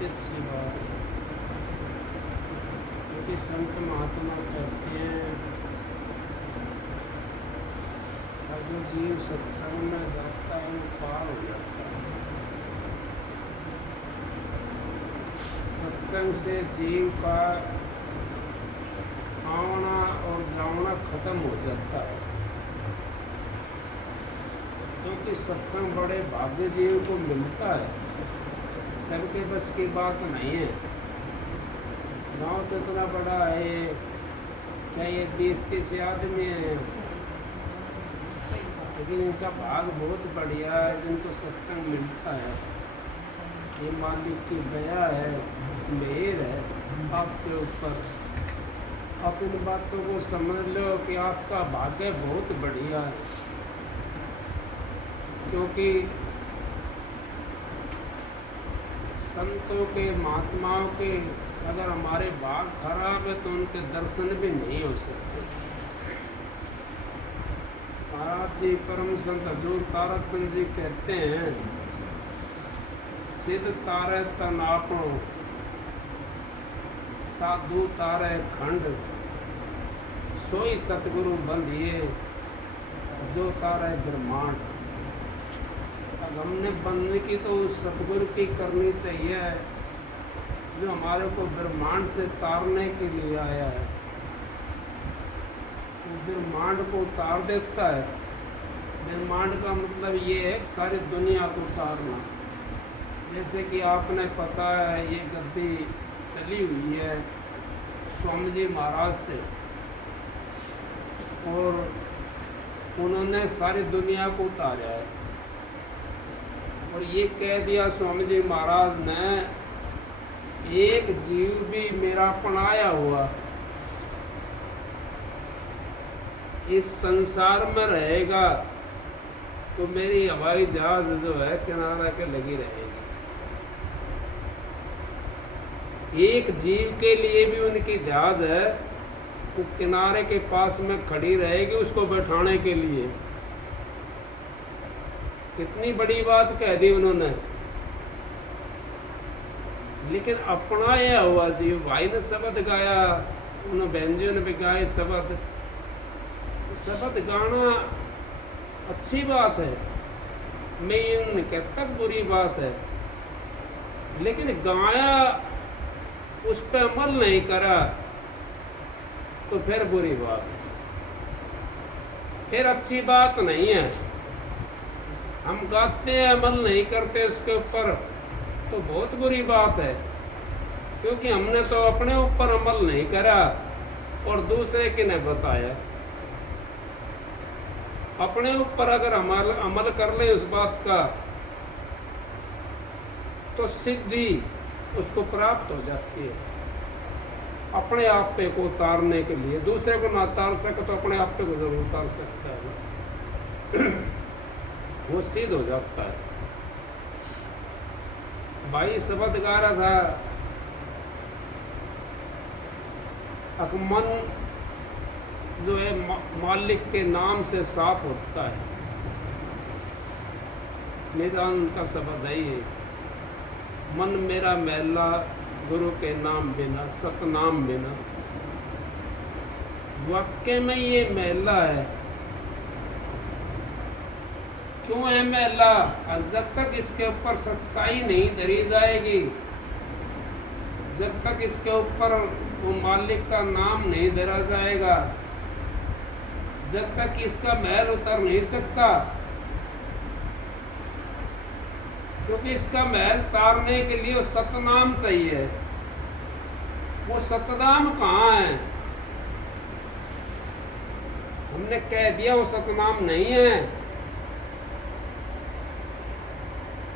बहुत अच्छी बात है, क्योंकि संत महात्मा कहते हैं और जो जीव सत्संग में जाता है वो पार हो जाता है। सत्संग से जीव का आना और जाना खत्म हो जाता है, क्योंकि सत्संग बड़े भाग्य जीव को मिलता है, सबके बस की बात नहीं है। गाँव तो इतना बड़ा है, क्या ये 20-30 आदमी हैं, लेकिन इनका भाग बहुत बढ़िया है जिनको सत्संग मिलता है। ये मालिक की दया है, मेहर है आपके ऊपर। आप इन बातों को समझ लो कि आपका भाग्य बहुत बढ़िया है, क्योंकि संतों के महात्माओं के अगर हमारे भाग खराब है तो उनके दर्शन भी नहीं हो सकते। महाराज जी परम संत हजूर तारा चंद जी कहते हैं, सिद्ध तारे तन आपो, साधु तारे खंड, सोई सतगुरु बंधिए, जो तारे ब्रह्मांड। अब हमने बंधने की तो सतगुरु की करनी चाहिए, जो हमारे को ब्रह्मांड से तारने के लिए आया है। ब्रह्मांड को तार देता है। ब्रह्मांड का मतलब ये है कि सारी दुनिया को तारना। जैसे कि आपने पता है ये गद्दी चली हुई है स्वामी जी महाराज से, और उन्होंने सारी दुनिया को उतारा है। और ये कह दिया स्वामी जी महाराज ने, एक जीव भी मेरा अपनाया हुआ इस संसार में रहेगा तो मेरी हवाई जहाज जो है किनारा के लगी रहेगी। एक जीव के लिए भी उनकी जहाज है, वो किनारे के पास में खड़ी रहेगी उसको बैठाने के लिए। कितनी बड़ी बात कह दी उन्होंने। लेकिन अपनाया हुआ जीव, भाई ने शब्द गाया, उन्होंने बहनजियों ने भी गाए शब्द। शब्द गाना अच्छी बात है, मैं ये नहीं कहता बुरी बात है, लेकिन गाया उस पर अमल नहीं करा तो फिर बुरी बात है, फिर अच्छी बात नहीं है। हम गाते हैं अमल नहीं करते उसके ऊपर तो बहुत बुरी बात है, क्योंकि हमने तो अपने ऊपर अमल नहीं करा और दूसरे के ने बताया। अपने ऊपर अगर अमल कर ले उस बात का तो सिद्धि उसको प्राप्त हो जाती है। अपने आप पे को उतारने के लिए, दूसरे को ना उतार सके तो अपने आप पे को जरूर उतार सकता है वो सिद्ध हो जाता है। भाई शब्द गा रहा था, मन जो है मालिक के नाम से साफ होता है। निदान का शब्द है ये, मन मेरा मैला गुरु के नाम बिना, सतनाम बिना। वाक्य में ये मैला है। क्यों है मैला? जब तक इसके ऊपर सच्चाई नहीं धरी जाएगी, जब तक इसके ऊपर वो मालिक का नाम नहीं धरा जाएगा, जब तक इसका मैल उतर नहीं सकता, क्योंकि इसका मैल तारने के लिए वो सतनाम चाहिए। वो सतनाम कहाँ है? हमने कह दिया वो सतनाम नहीं है,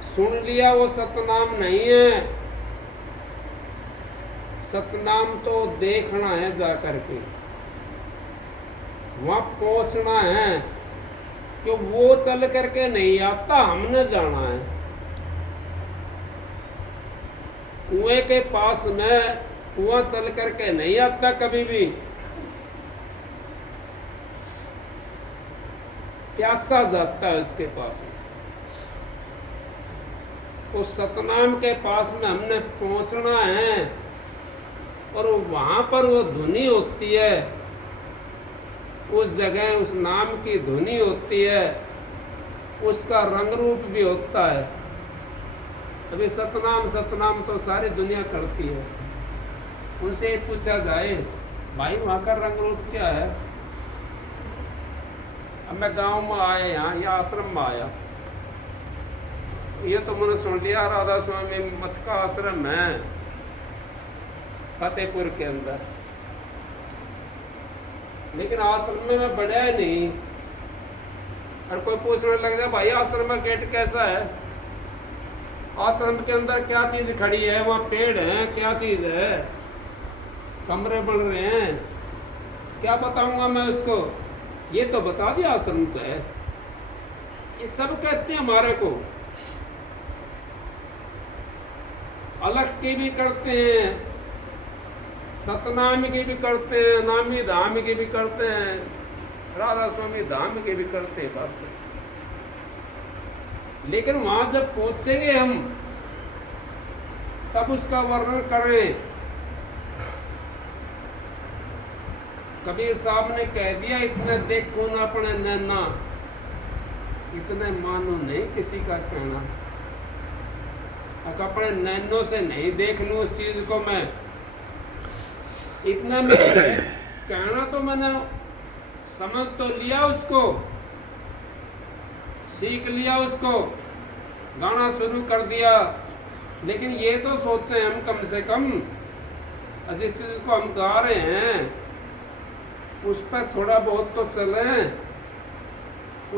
सुन लिया वो सतनाम नहीं है। सतनाम तो देखना है जा करके, वहां पहुंचना है, कि वो चल करके नहीं आता, हमने जाना है। कुएं के पास में कुआं चल करके नहीं आता कभी भी, प्यासा जाता है उसके पास में। उस सतनाम के पास में हमने पहुंचना है और वहाँ पर वो धुनी होती है, उस जगह उस नाम की धुनी होती है, उसका रंग रूप भी होता है। अभी सतनाम सतनाम तो सारी दुनिया करती है। उनसे पूछा जाए भाई वहाँ का रंग रूप क्या है? अब मैं गांव में आया, यहाँ या आश्रम में आया, ये तो मैंने सुन लिया राधा स्वामी मठ का आश्रम है फतेहपुर के अंदर, लेकिन आश्रम में मैं बढ़ा ही नहीं। और कोई पूछने लग जाए भाई आश्रम का गेट कैसा है, आश्रम के अंदर क्या चीज खड़ी है, वहाँ पेड़ है, क्या चीज है, कमरे बन रहे हैं, क्या बताऊंगा मैं उसको? ये तो बता दिया आश्रम तो है। ये सब कहते हैं हमारे को, अलग के भी करते हैं, सतनाम के भी करते हैं, नामी धाम के भी करते हैं, राधा स्वामी धाम के भी करते हैं बात। लेकिन वहां जब पहुंचेंगे हम तब उसका वर्णन करें। कबीर साहब ने कह दिया इतने देखो ना अपने नैना, इतने मानो नहीं किसी का कहना। अपने नैनों से नहीं देख लूं उस चीज को मैं, इतना में कहना तो मैंने समझ तो लिया, उसको सीख लिया, उसको गाना शुरू कर दिया। लेकिन ये तो सोचे हम कम से कम जिस चीज को हम गा रहे हैं उस पर थोड़ा बहुत तो चले,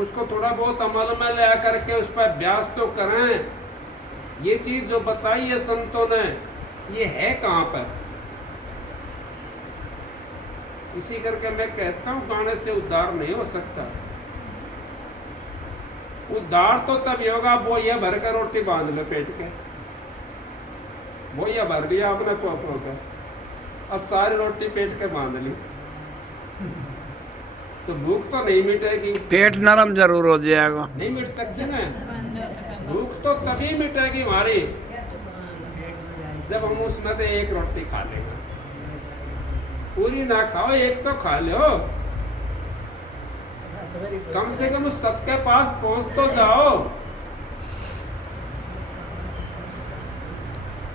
उसको थोड़ा बहुत अमल में ले करके उस पर अभ्यास तो करें। ये चीज जो बताई है संतों ने, ये है कहाँ पर? इसी करके मैं कहता हूँ गाने से उद्धार नहीं हो सकता। उद्धार तो तब होगा वो ये भर कर रोटी बांध लो पेट के, वो ये भर लिया आपने पोपरों का और सारी रोटी पेट के बांध ली तो भूख तो नहीं मिटेगी, पेट नरम जरूर हो जाएगा। नहीं मिट सकती ना भूख, तो तभी मिटेगी हमारी जब हम उसमें से एक रोटी खा लेंगे। पूरी ना खाओ, एक तो खा लो, कम से कम उस सबके पास पहुंच तो जाओ।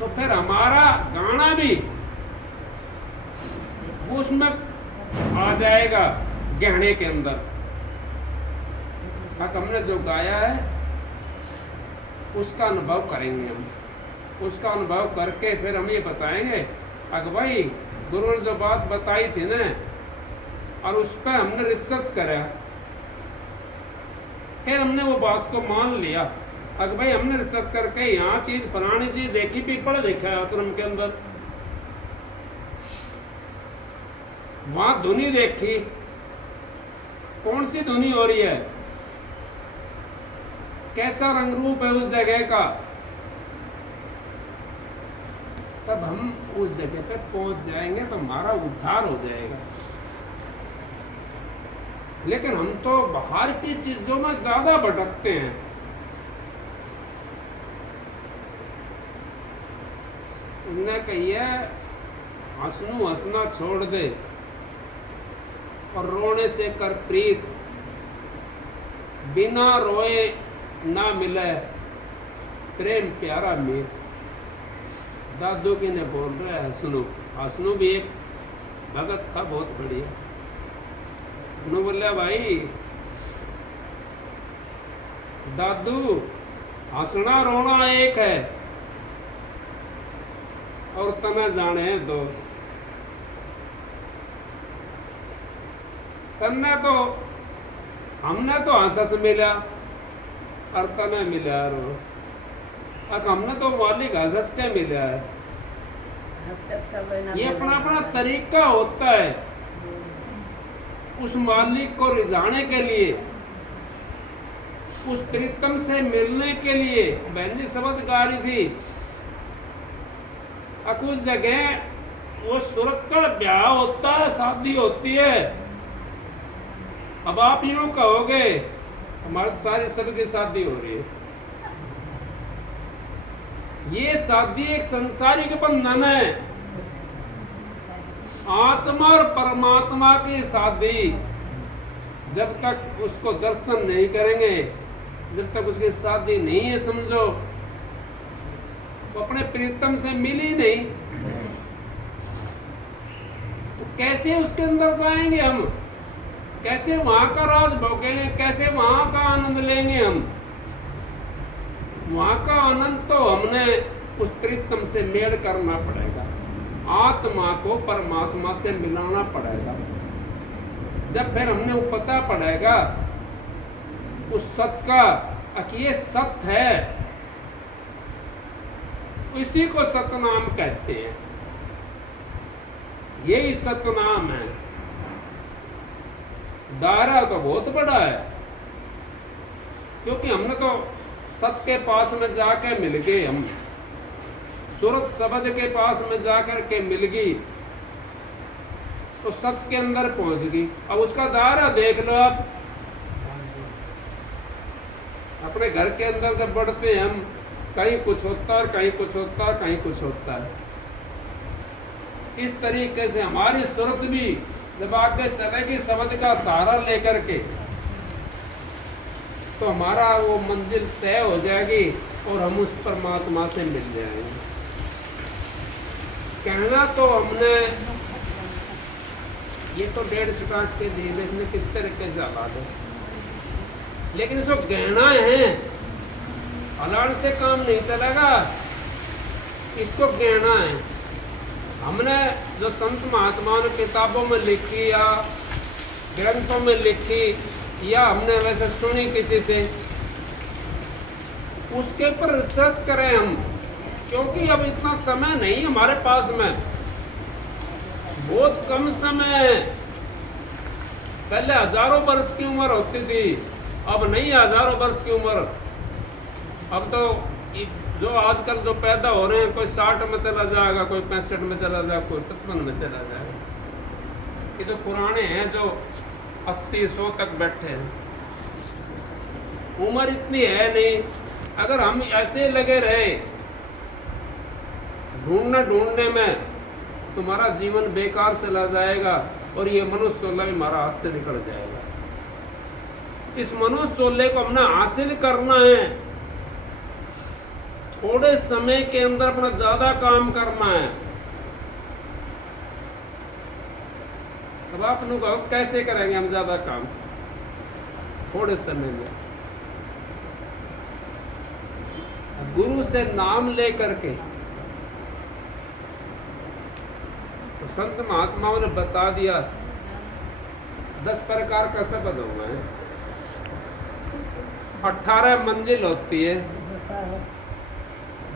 तो फिर हमारा गाना भी उसमें आ जाएगा गहने के अंदर। हमने जो गाया है उसका अनुभव करेंगे हम, उसका अनुभव करके फिर हम ये बताएंगे अगर भाई गुरु ने जो बात बताई थी ना, और उस पर हमने रिसर्च करा, फिर हमने वो बात को मान लिया। अगर भाई हमने रिसर्च करके यहाँ चीज पुरानी चीज देखी, पीपल देखा है आश्रम के अंदर, वहां धुनी देखी, कौन सी धुनी हो रही है, कैसा रंग रूप है उस जगह का, तब हम उस जगह पे पहुंच जाएंगे तो हमारा उद्धार हो जाएगा। लेकिन हम तो बाहर की चीजों में ज्यादा भटकते हैं। उसने कहिए हंसनू हंसना छोड़ दे और रोने से कर प्रीत, बिना रोए ना मिले प्रेम प्यारा मीर। दादू की ने बोल रहा है हसनू, हसनू भी एक भगत था बहुत बढ़िया। उन्होंने बोला भाई दादू हंसना रोना एक है और तना जाने दो। तन्ने तो हमने तो हंस मिला और तने मिला रो, अब हमने तो मालिक हंस के मिला है। ये अपना अपना तरीका होता है उस मालिक को रिझाने के लिए, उस प्रीतम से मिलने के लिए। बहन जी शब्द गा रही थी, अब उस जगह वो सूरत का ब्याह होता है, शादी होती है। अब आप यूं कहोगे हमारे सारी सबकी शादी हो रही है, ये शादी एक संसारिक बंधन है। आत्मा और परमात्मा की शादी जब तक उसको दर्शन नहीं करेंगे, जब तक उसकी शादी नहीं है समझो, तो अपने प्रीतम से मिल ही नहीं, तो कैसे उसके अंदर जाएंगे हम, कैसे वहां का राज भोगेंगे, कैसे वहां का आनंद लेंगे हम। वहां का आनंद तो हमने उस प्रीतम से मेल करना पड़ेगा, आत्मा को परमात्मा से मिलाना पड़ेगा। जब फिर हमने वो पता पड़ेगा उस सत्य का कि ये सत्य है, इसी को सतनाम कहते हैं। यही सतनाम है। दायरा तो बहुत बड़ा है, क्योंकि हमने तो सत्य के पास में जाकर मिल गए, हम सूरत शब्द के पास में जाकर के मिल गई, तो सत्य के अंदर पहुंच गई। अब उसका दायरा देख लो। आप अपने घर के अंदर जब बढ़ते हैं हम, कहीं कुछ होता है, कहीं कुछ होता है, कहीं कुछ होता है। इस तरीके से हमारी सूरत भी जब आगे चलेगी शब्द का सहारा लेकर के, तो हमारा वो मंजिल तय हो जाएगी और हम उस परमात्मा से मिल जाएंगे। कहना तो हमने ये तो 1.5 स्टार्ट के जीने इसमें किस तरीके से हालात है, लेकिन इसको गहना है, अलाड़ से काम नहीं चलेगा, इसको गहना है। हमने जो संत महात्माओं ने किताबों में लिखी या ग्रंथों में लिखी या हमने वैसे सुनी किसी से, उसके ऊपर रिसर्च करें हम, क्योंकि अब इतना समय नहीं हमारे पास में, बहुत कम समय है। पहले हजारों वर्ष की उम्र होती थी, अब नहीं हजारों वर्ष की उम्र। अब तो जो आजकल जो पैदा हो रहे हैं, कोई 60 में चला जाएगा, कोई 65 में चला जाएगा, कोई 55 में चला जाएगा। ये जो पुराने हैं जो 80-100 तक बैठे हैं, उम्र इतनी है नहीं। अगर हम ऐसे लगे रहे ढूंढने में, तुम्हारा जीवन बेकार चला जाएगा और ये मनुष्य चोला भी हमारा हाथ से निकल जाएगा। इस मनुष्य चोले को हमने हासिल करना है, थोड़े समय के अंदर अपना ज्यादा काम करना है। अब आप लोग कैसे करेंगे हम ज्यादा काम थोड़े समय में? गुरु से नाम ले करके, तो संत महात्माओं ने बता दिया 10 प्रकार का शब्द होगा, 18 मंजिल होती है,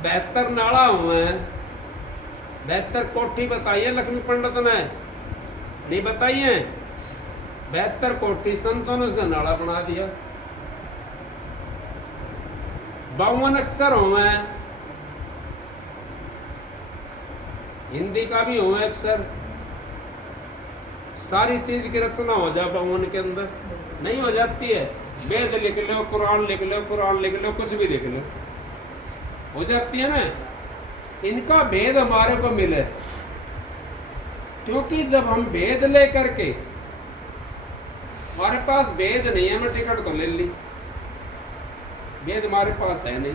72 नाला हुए हैं, 72 कोठी बताइए लक्ष्मी पंडित ने, नहीं बताइए? 72 कोठी संतों ने उसका नाला बना दिया। 52 अक्षर हुए हैं, हिंदी का भी हुआ अक्षर, सारी चीज की रचना हो जाए 52 के अंदर, नहीं हो जाती है? वेद लिख लो, कुरान लिख लो, कुरान लिख लो, कुछ भी लिख लो, हो जाती है ना। इनका भेद हमारे को मिले, क्योंकि जब हम भेद ले करके, हमारे पास भेद नहीं है, मैं टिकट तो ले ली, भेद हमारे पास है नहीं,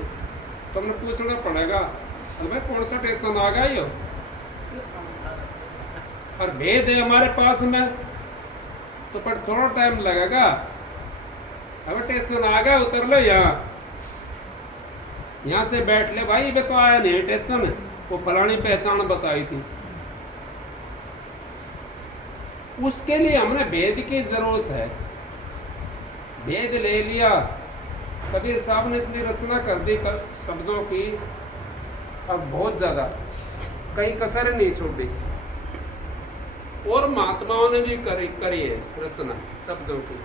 तो हमें पूछना पड़ेगा अरे कौन सा स्टेशन आ गया यो, और भेद है हमारे पास में, तो पर थोड़ा टाइम लगेगा। अब स्टेशन आ गया, उतर लो, यहाँ से बैठ ले भाई, ये तो आया नहीं स्टेशन, वो फलानी पहचान बताई थी। उसके लिए हमने भेद की जरूरत है। भेद ले लिया, कबीर साहब ने इतनी रचना कर दी शब्दों की, अब बहुत ज्यादा, कहीं कसर नहीं छोड़ी। और महात्माओं ने भी करी है रचना शब्दों की,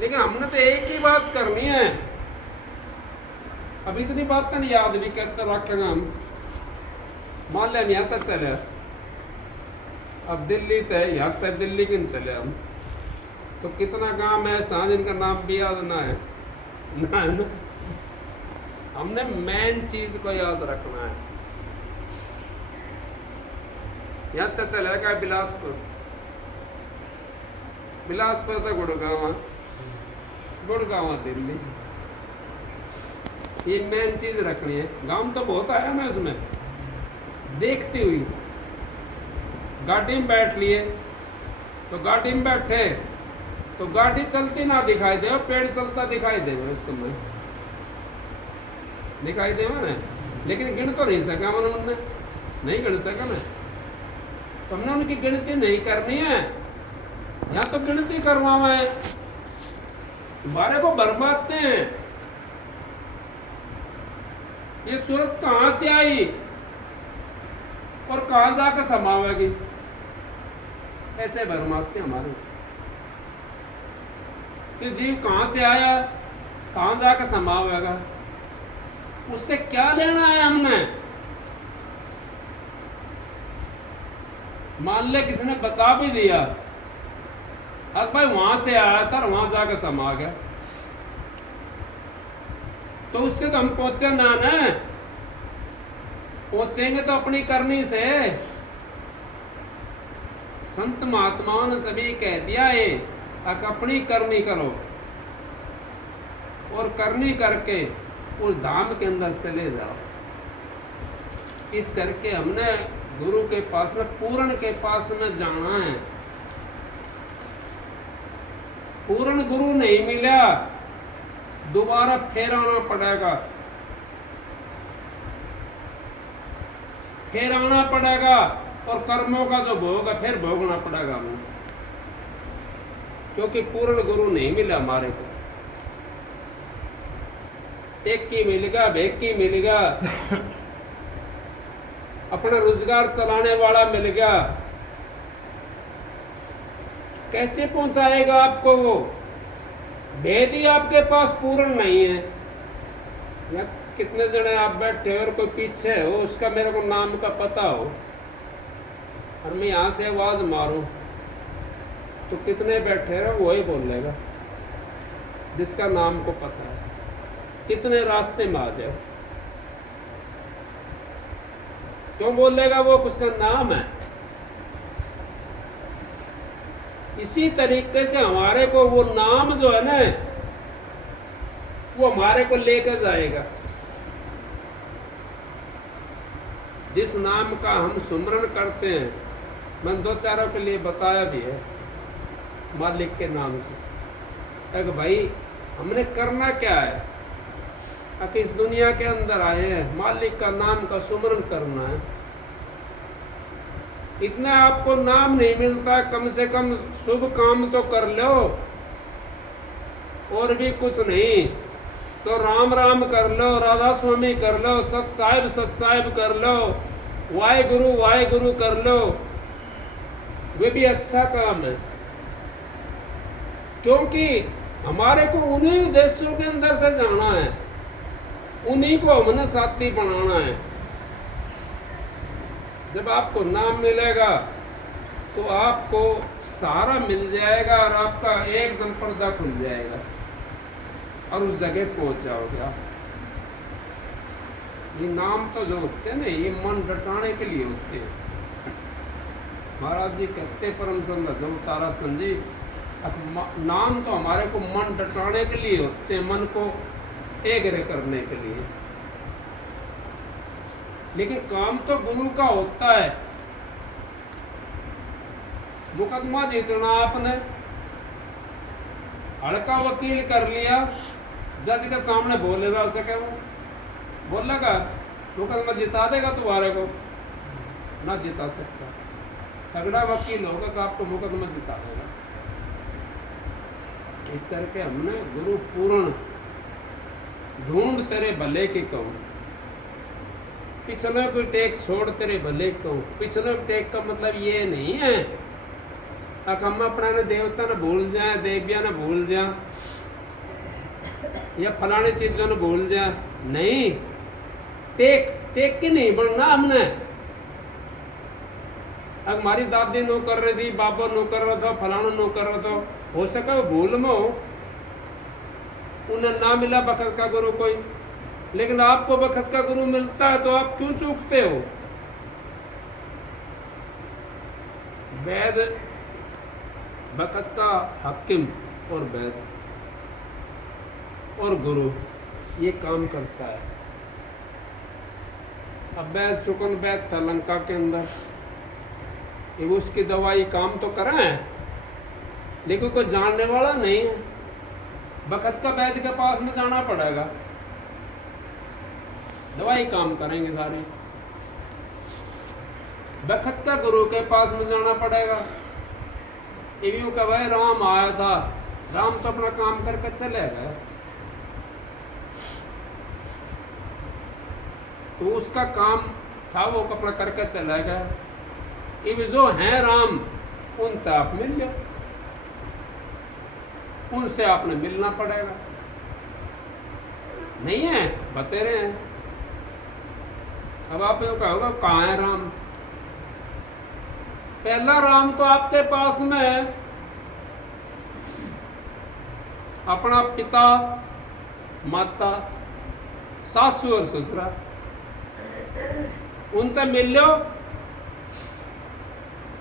लेकिन हमने तो एक ही बात करनी है। अब इतनी बात तो नहीं याद भी करते रखेंगे हम, मान लें यहाँ तक चले, अब दिल्ली तय, यहाँ तक दिल्ली के चले हम, तो कितना काम है, सांझ इनका नाम भी याद ना है ना। हमने मेन चीज को याद रखना है। यहाँ तक चलेगा बिलासपुर, बिलासपुर तो गुड़गांव, गुड़गांव दिल्ली, ये मेन चीज रखनी है। गांव तो बहुत आया ना उसमें, देखती हुई गाड़ी में बैठ लिए तो गाड़ी में बैठे तो गाड़ी चलती ना दिखाई दे, पेड़ चलता दिखाई दे इसको में दिखाई दे ना, लेकिन गिन तो नहीं सका उन्होंने, नहीं गिन सका ना, तो हमने उनकी गिनती नहीं करनी है। यहाँ तो गिनती करवावे है, बारे को बर्बादते हैं। ये सूरत कहां से आई और कहां जाकर समावेगी, ऐसे बर्बादते हमारे। कि जीव कहां से आया, कहां जाकर समावेगा, उससे क्या लेना है हमने। मान ले किसी ने बता भी दिया, अब भाई वहां से आया था और वहां जाकर समा गया, तो उससे तो हम पहुंचे ना, पहुंचेंगे तो अपनी करनी से। संत महात्माओं ने सभी कह दिया है कि अपनी करनी करो और करनी करके उस धाम के अंदर चले जाओ। इस करके हमने गुरु के पास में, पूर्ण के पास में जाना है। पूर्ण गुरु नहीं मिला, दोबारा फिर आना पड़ेगा, फिर आना पड़ेगा और कर्मों का जो भोग है फिर भोगना पड़ेगा हमें, क्योंकि पूर्ण गुरु नहीं मिला हमारे को। एक की मिलेगा, भेक की मिलेगा, अपना रोजगार चलाने वाला मिल गया, कैसे पहुंचाएगा आपको वो? भेद ही आपके पास पूर्ण नहीं है। या कितने जने आप बैठे हो और कोई पीछे हो, उसका मेरे को नाम का पता हो और मैं यहाँ से आवाज मारूं तो कितने बैठे रहो वही बोलेगा जिसका नाम को पता है। कितने रास्ते में आ जाए, क्यों बोलेगा वो? उसका नाम है। इसी तरीके से हमारे को वो नाम जो है ना, वो हमारे को लेकर जाएगा। जिस नाम का हम सुमरन करते हैं, मैंने दो चारों के लिए बताया भी है, मालिक के नाम से। अगर भाई हमने करना क्या है, कि इस दुनिया के अंदर आए हैं, मालिक का नाम का सुमरन करना है। इतना आपको नाम नहीं मिलता, कम से कम शुभ काम तो कर लो, और भी कुछ नहीं तो राम राम कर लो, राधा स्वामी कर लो, सत साहिब कर लो, वाहे गुरु कर लो, वे भी अच्छा काम है। क्योंकि हमारे को उन्हीं देशों के अंदर से जाना है, उन्हीं को हमने साथी बनाना है। जब आपको नाम मिलेगा तो आपको सारा मिल जाएगा और आपका एकदम पर्दा खुल जाएगा और उस जगह पहुंच जाओगे आप। ये नाम तो जो होते हैं ना, ये मन रटाने के लिए होते हैं। महाराज जी कहते परम संत जब तारा चंद जी, नाम तो हमारे को मन रटाने के लिए होते हैं, मन को एग्रे करने के लिए, लेकिन काम तो गुरु का होता है। मुकदमा जीतना आपने, हड़का वकील कर लिया, जज के सामने बोले जा सके, वो बोलेगा मुकदमा जिता देगा तुम्हारे को? ना जिता सकता। तगड़ा वकील होगा तो आपको मुकदमा जिता देगा। इस करके हमने गुरु पूर्ण ढूंढ तेरे भले की कहूँ, पिछले कोई टेक छोड़ तेरे भले कहूँ। पिछले टेक का मतलब ये नहीं है कि हम अपना ने देवता ने भूल जाए, देविया ने भूल जाए, या फलाने चीजों ने भूल जाए। नहीं, टेक की नहीं बनना हमने। अब हमारी दादी नो कर रही थी, बाबा नो कर रहा था, फलाना नो कर रहा था, हो सका वो भूल में हो, उन्हें ना मिला बखत का गुरु कोई, लेकिन आपको वक्त का गुरु मिलता है तो आप क्यों चूकते हो? वैद वक्त का हाकिम और वैद और गुरु ये काम करता है। अब वैद सुकन वैद था लंका के अंदर, ये उसकी दवाई काम तो कर रहे हैं लेकिन कोई जानने वाला नहीं है। वक्त का वैद्य के पास में जाना पड़ेगा, दवाई काम करेंगे सारे। वक्त का गुरु के पास में जाना पड़ेगा। ये भी कहा भाई राम आया था, राम तो अपना काम करके चले गए, तो उसका काम था वो अपना करके चला गया। ये जो हैं राम उनसे आप मिल लो, उनसे आपने मिलना पड़ेगा। नहीं है बतेरे हैं। अब आप कहोगे कहाँ है राम? पहला राम तो आपके पास में है, अपना पिता माता सासू और ससुरा, उनसे मिल लो,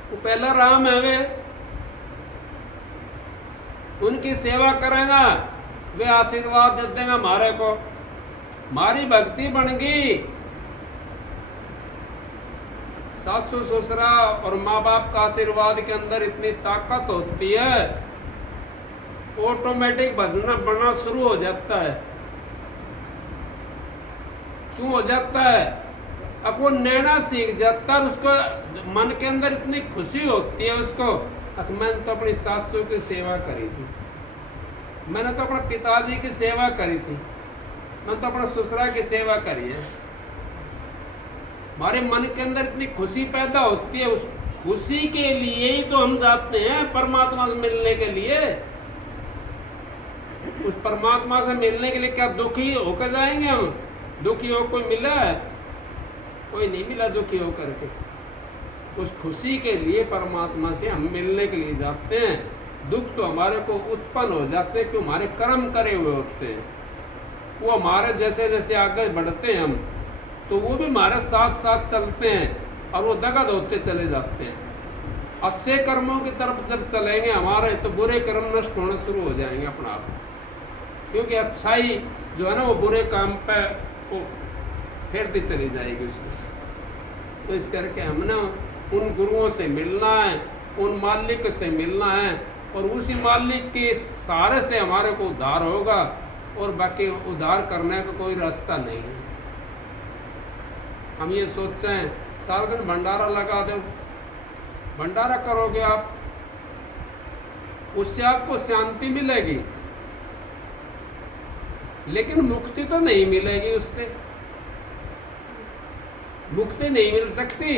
वो पहला राम है। वे उनकी सेवा करेंगे, वे आशीर्वाद दे देंगे हमारे को, हमारी भक्ति बन गई। सासू ससुरा और माँ बाप का आशीर्वाद के अंदर इतनी ताकत होती है, ऑटोमेटिक भजना बनना शुरू हो जाता है। क्यों हो जाता है? अब वो नैना सीख जाता है, उसको मन के अंदर इतनी खुशी होती है उसको, मैंने तो अपनी सासू की सेवा करी थी, मैंने तो अपने पिताजी की सेवा करी थी, मैंने तो अपना ससुरा की सेवा करी है। हमारे मन के अंदर इतनी खुशी पैदा होती है, उस खुशी के लिए ही तो हम जाते हैं परमात्मा से मिलने के लिए। उस परमात्मा से मिलने के लिए क्या दुखी होकर जाएंगे हम? दुखी हो कोई मिला है? कोई नहीं मिला दुखी होकर के। उस खुशी के लिए परमात्मा से हम मिलने के लिए जाते हैं। दुख तो हमारे को उत्पन्न हो जाते हैं, क्यों? हमारे कर्म करे हुए होते हैं। वो हमारे जैसे जैसे आगे बढ़ते हैं हम, तो वो भी हमारे साथ साथ चलते हैं और वो दगद होते चले जाते हैं। अच्छे कर्मों की तरफ जब चलेंगे हमारे, तो बुरे कर्म नष्ट होना शुरू हो जाएंगे अपना आप, क्योंकि अच्छाई जो है ना वो बुरे काम पे वो फेरती चली जाएगी उसको। तो इस करके हमने उन गुरुओं से मिलना है, उन मालिक से मिलना है, और उसी मालिक के सहारे से हमारे को उद्धार होगा, और बाकी उद्धार करने का कोई रास्ता नहीं है। हम ये सोचें सारा दिन भंडारा लगा दो, भंडारा करोगे आप, उससे आपको शांति मिलेगी, लेकिन मुक्ति तो नहीं मिलेगी उससे। मुक्ति नहीं मिल सकती।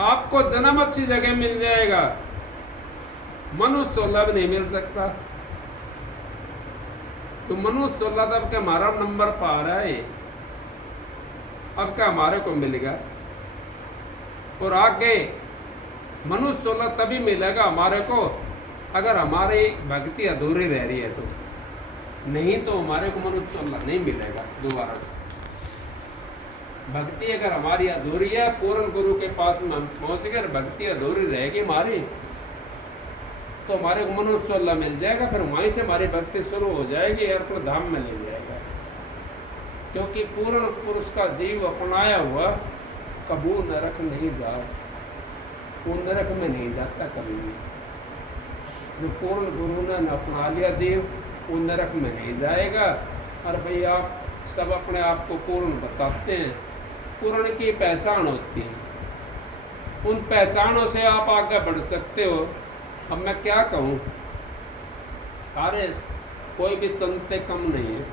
आपको जन्म अच्छी जगह मिल जाएगा, मनुष्य सुलभ नहीं मिल सकता। तो मनुष्य सुलभ अब क्या हमारा नंबर पा रहा है, अब क्या हमारे को मिलेगा? और आगे मनुष्य सुलभ तभी मिलेगा हमारे को अगर हमारी भक्ति अधूरी रह रही है, तो नहीं तो हमारे को मनुष्य सुलभ नहीं मिलेगा दोबारा से। भक्ति अगर हमारी अधूरी है, पूर्ण गुरु के पास में हम पहुँच गए, भक्ति अधूरी रहेगी हमारी, तो हमारे को मनुष्य सुलभ मिल जाएगा। फिर वहीं से हमारी भक्ति शुरू हो जाएगी और अपने धाम में ले जाएगा। क्योंकि पूर्ण पुरुष का जीव अपनाया हुआ कबू नरक नहीं जाए, वो नरक में नहीं जाता कभी भी। जो पूर्ण गुरु ने अपना लिया जीव, वो नरक में नहीं जाएगा। और भाई आप सब अपने आप को पूर्ण बताते हैं, पूर्ण की पहचान होती है, उन पहचानों से आप आगे बढ़ सकते हो। अब मैं क्या कहूँ, सारे कोई भी संत कम नहीं है,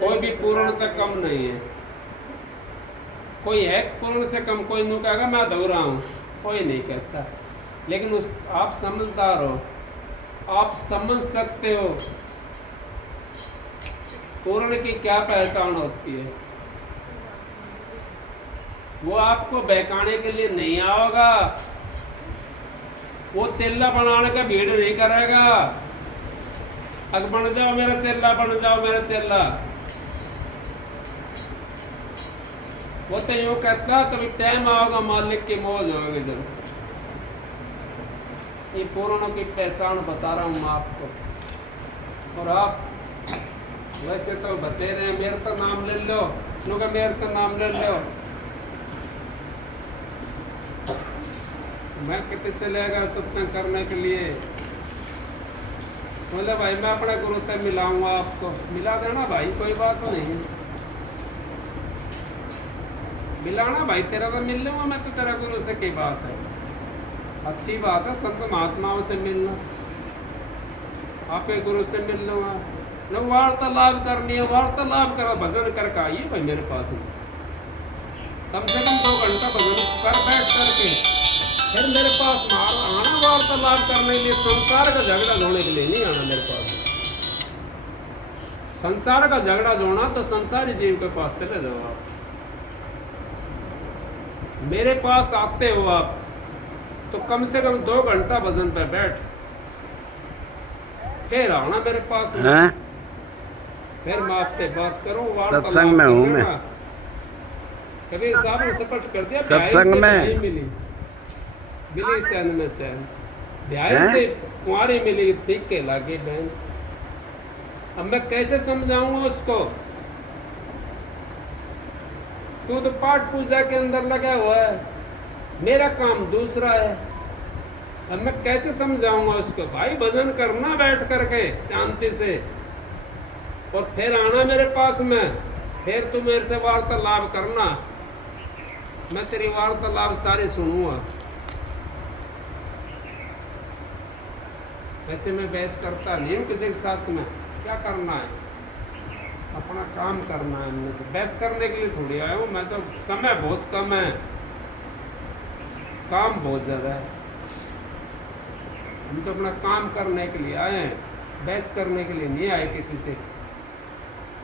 कोई भी पूर्ण तक कम नहीं है। कोई है पूर्ण से कम, कोई नहीं कहेगा मैं अधूरा हूँ, कोई नहीं कहता। लेकिन उस आप समझदार हो, आप समझ सकते हो पूर्ण की क्या पहचान होती है। वो आपको बहकाने के लिए नहीं आओगा, वो चिल्ला बनाने का भीड़ नहीं करेगा, अग बन जाओ मेरा चेला, बन जाओ मेरा चेला। वो तो यूं कहता कभी टाइम आओगा मालिक की मौज होगी जब। ये पूर्णों की पहचान बता रहा हूँ मैं आपको। और आप वैसे तो बते रहे हैं, मेरे तो नाम ले लो, उनका मेरे से नाम ले लो। मैं कितने चलेगा सत्संग करने के लिए? बोले भाई मैं अपने गुरु से मिलाऊंगा आपको। मिला देना भाई, कोई बात नहीं। मिलाना भाई, तेरा तो मिल लूंगा मैं तो, तेरा गुरु से की बात है। अच्छी बात है संत महात्माओं से मिलना, आपके गुरु से मिल लूंगा। न वार्तालाप करनी है, वार्तालाप करो, भजन करके आइए भाई मेरे पास में। कम से कम 2 घंटा भजन कर बैठ करके फिर मेरे पास आना वार्तालाप करने के लिए। संसार का झगड़ा जोड़ने के लिए नहीं आना मेरे पास। संसार का झगड़ा जोड़ना तो संसारी जीव के पास चले जाओ आप। मेरे पास आते हो आप तो कम से कम 2 घंटा भजन पे बैठ, फिर आना मेरे पास में। फिर मैं आपसे बात करूं, सत्संग में हूँ मैं। कभी साहब ने सपट कर दिया, सत्संग में मिली सैन में सैन ध्यान से कुंवारी मिली, ठीक के लागे बहन। अब मैं कैसे समझाऊंगा उसको? तू तो पाठ पूजा के अंदर लगा हुआ है, मेरा काम दूसरा है। अब मैं कैसे समझाऊंगा उसको? भाई भजन करना बैठ करके शांति से, और फिर आना मेरे पास में। फिर तू मेरे से वार्तालाप करना, मैं तेरी वार्तालाप सारी सुनूंगा। वैसे मैं बहस करता नहीं हूँ किसी के साथ में। क्या करना है, अपना काम करना है। हमने तो बहस करने के लिए थोड़ी आया हूँ मैं तो। समय बहुत कम है, काम बहुत ज़्यादा है। हम तो अपना काम करने के लिए आए हैं, बहस करने के लिए नहीं आए किसी से।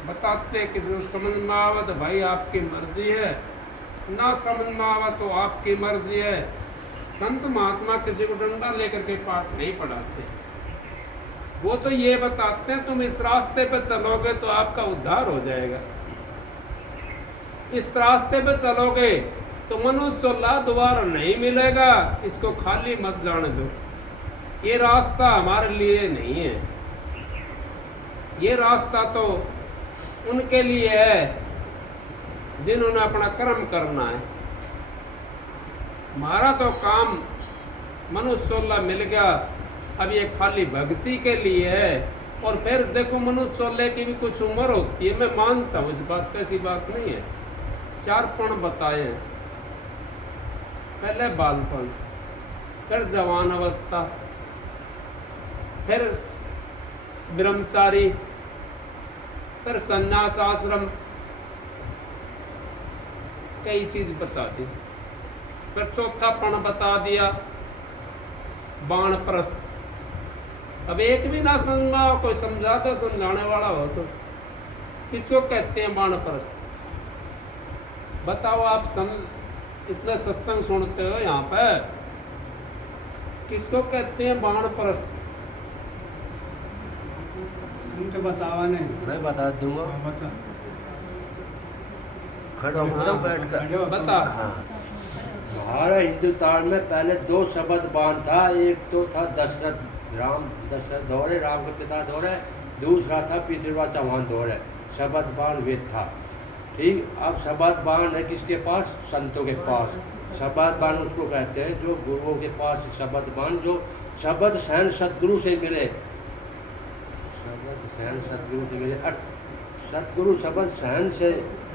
बताते किसी को समझ में आवा तो भाई आपकी मर्जी है, ना समझ में आवा तो आपकी मर्जी है। संत महात्मा किसी को डंडा लेकर के पाठ नहीं पढ़ाते। वो तो ये बताते हैं तुम इस रास्ते पे चलोगे तो आपका उद्धार हो जाएगा, इस रास्ते पे चलोगे तो मनुष्य चोला दोबारा नहीं मिलेगा, इसको खाली मत जाने दो। ये रास्ता हमारे लिए नहीं है, ये रास्ता तो उनके लिए है जिन्होंने अपना कर्म करना है। हमारा तो काम मनुष्य चोला मिल गया, अब ये खाली भक्ति के लिए है। और फिर देखो मनुष्य चोले की भी कुछ उम्र होती है, मैं मानता हूँ इस बात पे, ऐसी बात नहीं है। 4 पण बताए हैं, पहले बालपन, फिर जवान अवस्था, फिर ब्रह्मचारी, फिर संन्यास आश्रम, कई चीज बता दी। फिर चौथा पण बता दिया, वानप्रस्थ। अब एक भी ना समझा, कोई समझा दो, समझाने वाला हो तो। किसको कहते हैं वानप्रस्थ? बताओ आप, इतना सत्संग सुनते हो यहाँ पे, किसको कहते हैं वानप्रस्थ? तो बतावा नहीं, मैं बता दूंगा। बता खड़ा हो बैठ कर बता। हाँ, हमारे हिंदुस्तान में पहले 2 शब्द बाण था। एक तो था दशरथ दौरे, राम के पिता दौरे। दूसरा था पृथ्वीराज चौहान दौरे। शब्द बाण वेद था, ठीक। अब शब्द बाण है किसके पास? संतों के पास। शब्द बाण उसको कहते हैं जो गुरुओं के पास शब्द बाण, जो शब्द सहन सतगुरु से मिले, शब्द सहन सतगुरु से मिले। सतगुरु शब्द सहन से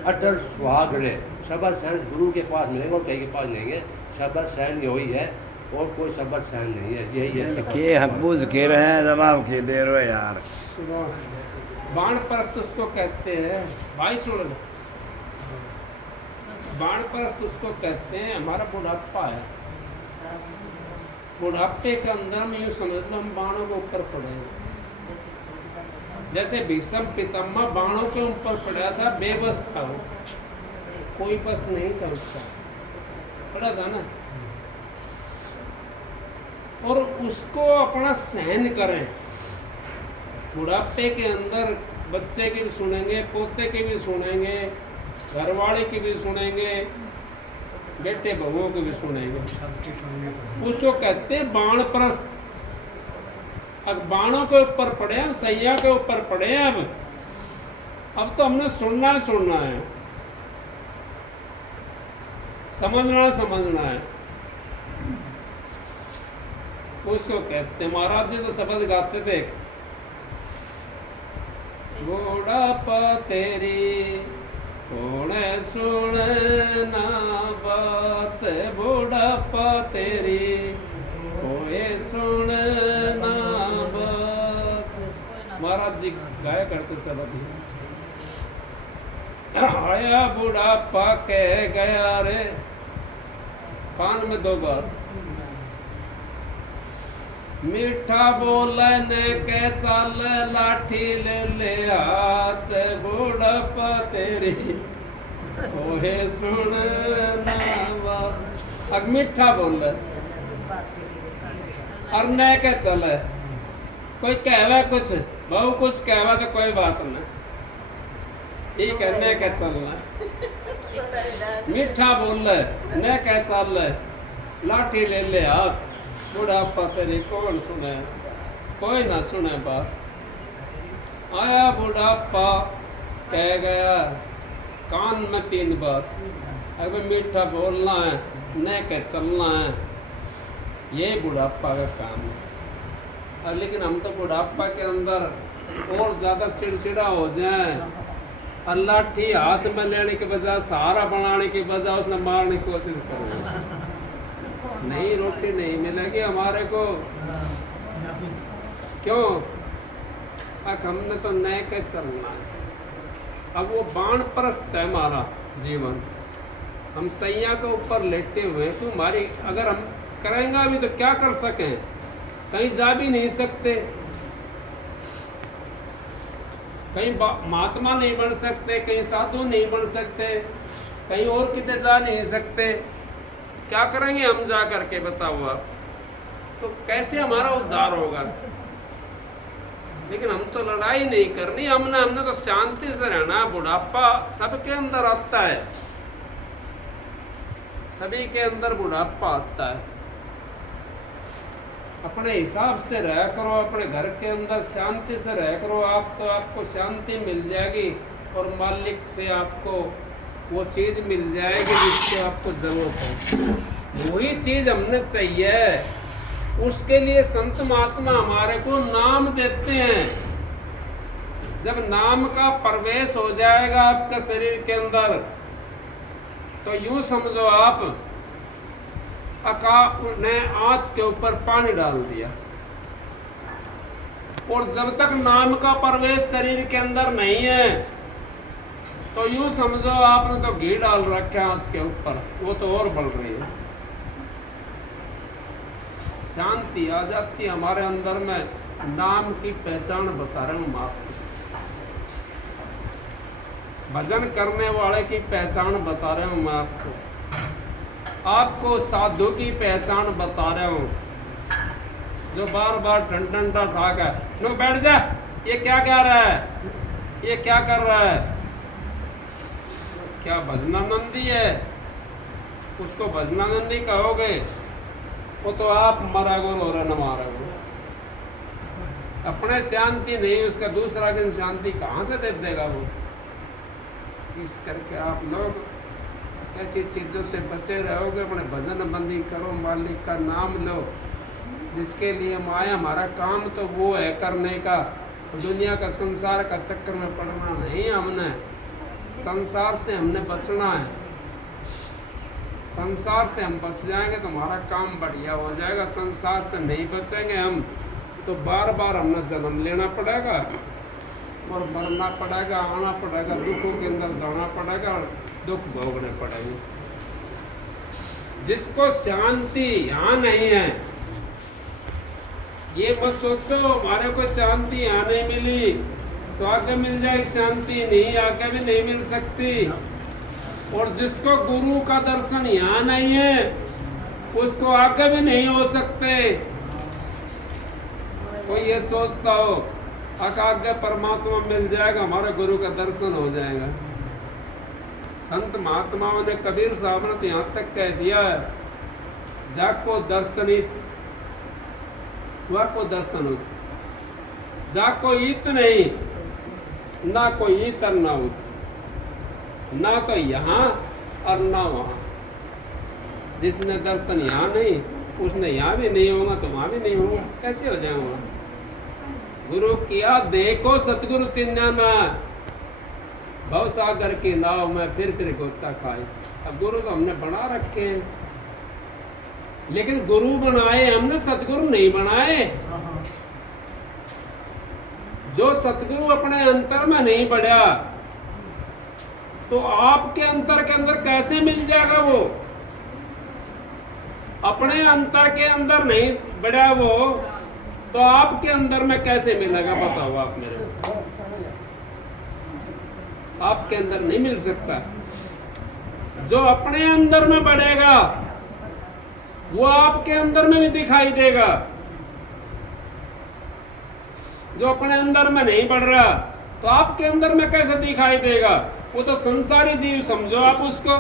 अटल सुहाग रहे। शब्द सहन गुरु के पास मिलेगा और कहीं के पास नहीं है। शब्द सहन यही है और कोई शब्द सहन नहीं है, यही है। के हपूज के रहे हैं, जवाब के दे रहे हो यार। सुनो, वानप्रस्थ उसको कहते हैं भाई, सुन, वानप्रस्थ उसको कहते हैं। हमारा बुढ़ापा है, बुढ़ापे के अंदर में यूँ समझ लो हम बाणों के ऊपर पड़े हैं। जैसे भीष्म पितामह बाणों के ऊपर पड़ा था, बेबस था वो, कोई बस नहीं था उसका, पड़ा था ना। और उसको अपना सहन करें, बुढ़ापे के अंदर बच्चे की भी सुनेंगे, पोते की भी सुनेंगे, घरवाले की भी सुनेंगे, बेटे बहुओं की भी सुनेंगे। सबकी सुननी पड़ेगी। उसको कहते हैं बाणप्रस्थ। अब बाणों के ऊपर पड़े हैं, सैया के ऊपर पड़े हैं। अब तो हमने सुनना है, समझना है। उसको कहते हैं, महाराज जी तो शब्द गाते थे, बुढ़ापा तेरी कौन सुनना बात, बुढ़ापा तेरी कोई सुनना बात। महाराज जी गाया करते शब्द। आया बुढ़ापा कह गया रे, कान में 2 बार। मीठा बोलने के चाल लाठी ले ले हाथ, बुढ़ापा तेरी ओहे सुनना बात। अब मीठा बोल और न के चले, कोई कहवा कुछ बहु कुछ कहवा तो कोई बात नहीं, ये कहने के चलना। मीठा बोल न के चल लाठी ले ले हाथ, बुढ़ापा तेरी कौन सुने, कोई ना सुने बात। आया बुढ़ापा कह गया कान में 3 बार। अगर मीठा बोलना है, न के चलना है, ये बुढ़ापा का काम है। और लेकिन हम तो बुढ़ापा के अंदर और ज़्यादा चिड़चिड़ा हो जाए, अल्लाह ठी हाथ में लेने के बजाय सहारा बनाने के बजाय उसने मारने की कोशिश करो, नहीं रोटी नहीं मिलेगी हमारे को। क्यों? हमने तो नए के चलना है। अब वो बाणप्रस्थ है हमारा जीवन, हम सैया के ऊपर लेटे हुए तो हमारी अगर हम करेंगे अभी तो क्या कर सकें, कहीं जा भी नहीं सकते, कहीं महात्मा नहीं बन सकते, कहीं साधु नहीं बन सकते, कहीं और कितने जा नहीं सकते। क्या करेंगे हम जा करके बताओ आप? तो कैसे हमारा उद्धार होगा? लेकिन हम तो लड़ाई नहीं करनी, हमने तो शांति से रहना। बुढ़ापा सबके अंदर आता है, सभी के अंदर बुढ़ापा आता है। अपने हिसाब से रह करो, अपने घर के अंदर शांति से रह करो, आपको शांति मिल जाएगी और मालिक से आपको वो चीज़ मिल जाएगी जिसकी आपको जरूरत है। वही चीज़ हमने चाहिए, उसके लिए संत महात्मा हमारे को नाम देते हैं। जब नाम का प्रवेश हो जाएगा आपका शरीर के अंदर, तो यूं समझो आप ने आँच के ऊपर पानी डाल दिया, और जब तक नाम का प्रवेश शरीर के अंदर नहीं है तो यूं समझो आपने तो घी डाल रखा है आँच के ऊपर, वो तो और बढ़ रही है। शांति आ जाती हमारे अंदर में, नाम की पहचान बता रहा हूँ आपको, भजन करने वाले की पहचान बता रहा हूँ मैं आपको साधु की पहचान बता रहा हूँ, जो बार बार डंडा ठाक है, नो बैठ जा, ये क्या कह रहा है, ये क्या कर रहा है, क्या भजनानंदी है? उसको भजनानंदी कहोगे वो तो आप मरागो और न मारोगे। अपने शांति नहीं, उसका दूसरा दिन शांति कहाँ से दे देगा वो? इस करके आप लोग ऐसी चीज़ों से बचे रहोगे, अपने भजन बंदी करो, मालिक का नाम लो, जिसके लिए माया। हमारा काम तो वो है करने का, दुनिया का संसार का चक्कर में पड़ना नहीं। हमने संसार से हमने बचना है, संसार से हम बच जाएंगे तो हमारा काम बढ़िया हो जाएगा। संसार से नहीं बचेंगे हम तो बार बार हमने जन्म लेना पड़ेगा और मरना पड़ेगा, आना पड़ेगा, दुखों के अंदर जाना पड़ेगा और दुख भोगने पड़ेंगे। जिसको शांति यहाँ नहीं है, ये मत सोचो हमारे को शांति यहाँ नहीं मिली तो आगे मिल जाएगी शांति, नहीं आगे भी नहीं मिल सकती। और जिसको गुरु का दर्शन यहाँ नहीं है उसको आगे भी नहीं हो सकते। कोई ये सोचता हो आज्ञा परमात्मा मिल जाएगा, हमारे गुरु का दर्शन हो जाएगा। संत महात्माओं ने, कबीर साहब ने तो यहाँ तक कह दिया है, जाको दर्शनित वह को दर्शन हो, जाको इत नहीं, ना कोई इतर ना उत, ना तो यहाँ और ना वहाँ। जिसने दर्शन यहाँ नहीं, उसने यहाँ भी नहीं होगा तो वहाँ भी नहीं होगा, कैसे हो जाएगा? गुरु किया देखो सतगुरु चिन्ह ना, भव सागर की नाव में फिर गोता खाए। अब गुरु तो हमने बना रखे हैं, लेकिन गुरु बनाए हमने, सतगुरु नहीं बनाए। जो सतगुरु अपने अंतर में नहीं बढ़ा, तो आपके अंतर के अंदर कैसे मिल जाएगा वो? अपने अंतर के अंदर नहीं बढ़ा वो, तो आपके अंदर में कैसे मिलेगा? बताओ आप मेरे को। आपके अंदर नहीं मिल सकता। जो अपने अंदर में बढ़ेगा वो आपके अंदर में भी दिखाई देगा। जो अपने अंदर में नहीं बढ़ रहा तो आपके अंदर में कैसे दिखाई देगा? वो तो संसारी जीव समझो आप उसको।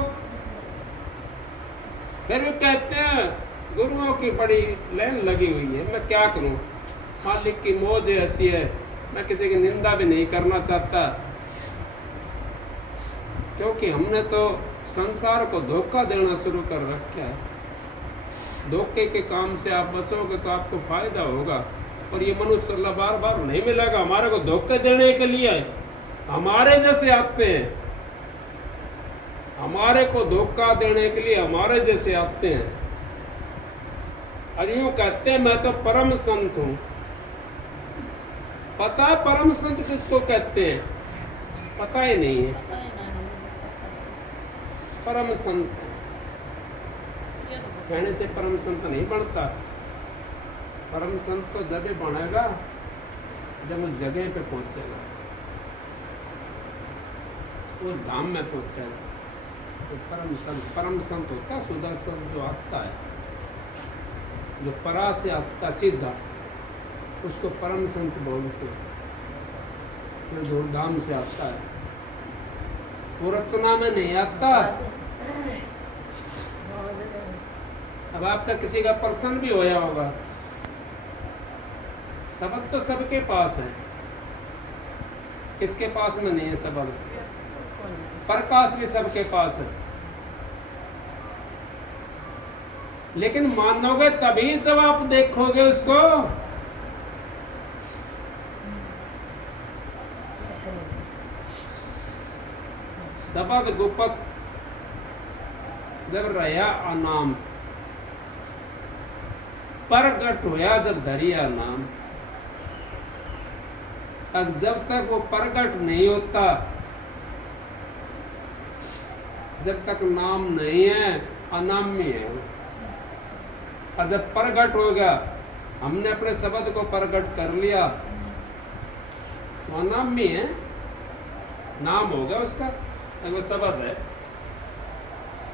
फिर वो कहते हैं गुरुओं की बड़ी लाइन लगी हुई है, मैं क्या करूं, मालिक की मौज ऐसी है, मैं किसी की निंदा भी नहीं करना चाहता, क्योंकि हमने तो संसार को धोखा देना शुरू कर रखा है। धोखे के काम से आप बचोगे तो आपको फायदा होगा, और ये मनुष्य बार बार नहीं मिलेगा। हमारे को धोखे देने के लिए हमारे जैसे आते हैं, हमारे को धोखा देने के लिए हमारे जैसे आते हैं, और यूं कहते हैं मैं तो परम संत हूं। पता है परम संत किसको कहते हैं? पता ही नहीं है। परम संत कहने से परम संत नहीं बनता। परम संत तो जब बनेगा जब उस जगह पे पहुंचेगा, उस धाम में पहुंचेगा। तो परम संत होता सुदर्शन, जो आता है, जो परा से आता सीधा, उसको परम संत बोलते हैं। जो धाम से आता है, वो रचना में नहीं आता। अब आपका किसी का प्रसन्न भी होया होगा, शब्द तो सबके पास है, किसके पास में नहीं है शब्द? प्रकाश भी सबके पास है, लेकिन मानोगे तभी जब आप देखोगे उसको। शब्द गुप्त जब रहा अनाम, प्रगट होया जब धरिया नाम। अब जब तक वो प्रगट नहीं होता, जब तक नाम नहीं है, अनामी है। और जब प्रगट हो गया, हमने अपने शब्द को प्रगट कर लिया, वो अनामी है, नाम हो गया उसका। वो शब्द है,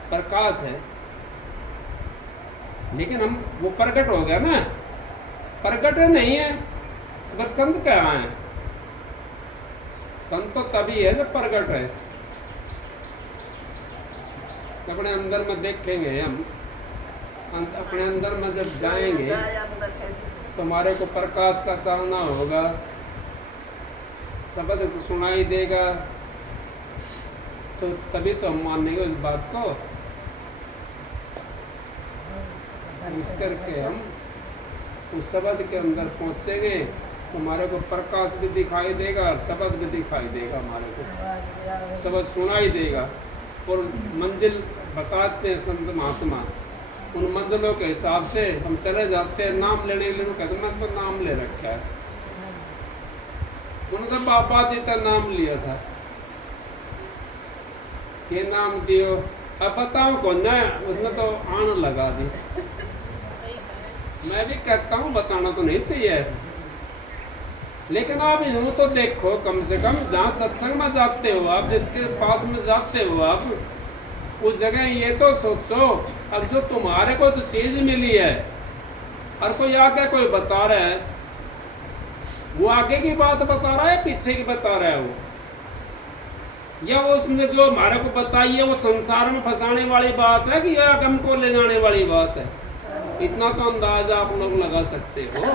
प्रकाश है, लेकिन हम वो प्रगट हो गया ना, प्रगट नहीं है। अगर संत कहाँ है? संत तो तभी है जब प्रगट है। अपने अंदर में देखेंगे हम, अपने अंदर में जब जाएंगे तो हमारे को प्रकाश का चाहना होगा, शब्द सुनाई देगा, तो तभी तो हम मानेंगे उस बात को। इस करके हम उस शब्द के अंदर पहुंचेंगे तो हमारे को प्रकाश भी दिखाई देगा और शब्द भी दिखाई देगा, हमारे को शब्द सुनाई देगा। और मंजिल बताते हैं संत महात्मा, उन मंजिलों के हिसाब से हम चले जाते हैं। नाम लेने के लिए कहते हैं मैं तो नाम ले रखा है, उन्होंने तो पापा जी का नाम लिया था, के नाम दियो, अब बताओ कौन है, उसने तो आन लगा दी। मैं भी कहता हूँ बताना तो नहीं चाहिए, लेकिन आप यूँ तो देखो, कम से कम जहाँ सत्संग में जाते हो आप, जिसके पास में जाते हो आप, उस जगह ये तो सोचो, अब जो तुम्हारे को जो चीज़ मिली है और कोई आके कोई बता रहा है वो आगे की बात बता रहा है, पीछे की बता रहा है वो, या वो उसने जो हमारे को बताई है वो संसार में फंसाने वाली बात है कि या गम को ले जाने वाली बात है? इतना तो अंदाजा आप लोग लगा सकते हो।